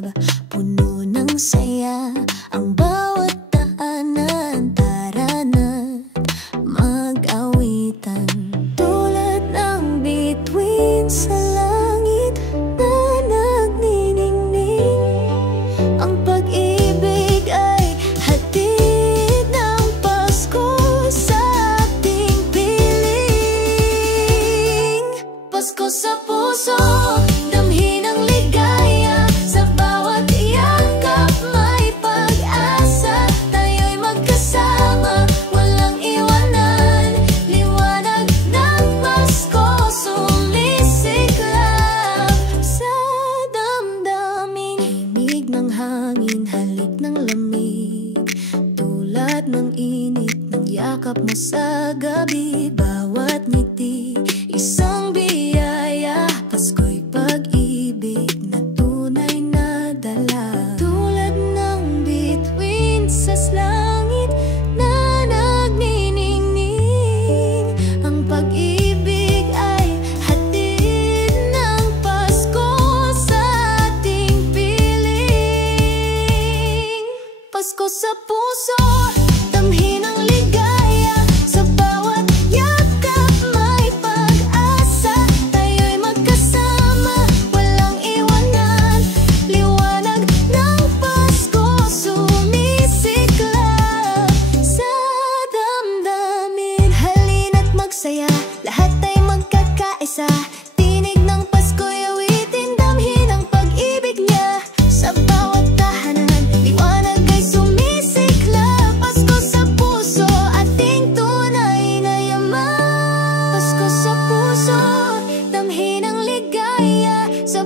love. Puno ng saya ang bawat daanan. Tara na't mag-awitan, tulad ng bituin sa langit na nagniningning. Ang pag-ibig ay hatid ng Pasko sa ating piling. Pasko sa puso, damhin ang ligaya. Sa bawat yakap may pag-asa. Tayo'y magkasama, walang iwanan. Liwanag ng Pasko, sumisiklab sa damdamin. Himig ng hangin, halik ng lamig, tulad ng init ng yakap mo sa gabi. Bawat ngiti, isang biyaya. Pasko'y pag-ibig na tunay na dala. Tulad ng bituin sa langit na nagniningning. Ang pag-ibig ay hatid ng Pasko sa ating piling. Pasko sa puso, damhin ang ligaya. Sa bawat yakap may pag-asa. Tayo'y magkasama, walang iwanan. Liwanag ng Pasko, sumisiklab sa damdamin. Halina't magsaya, lahat ay magkakaisa. Tinig ng Pasko'y awitin, damhin ang pag-ibig niya. Sa bawat tahanan, liwanag ay sumisiklab. Pasko sa puso, ating tunay na yaman. Pasko sa puso, damhin ang ligaya. Sa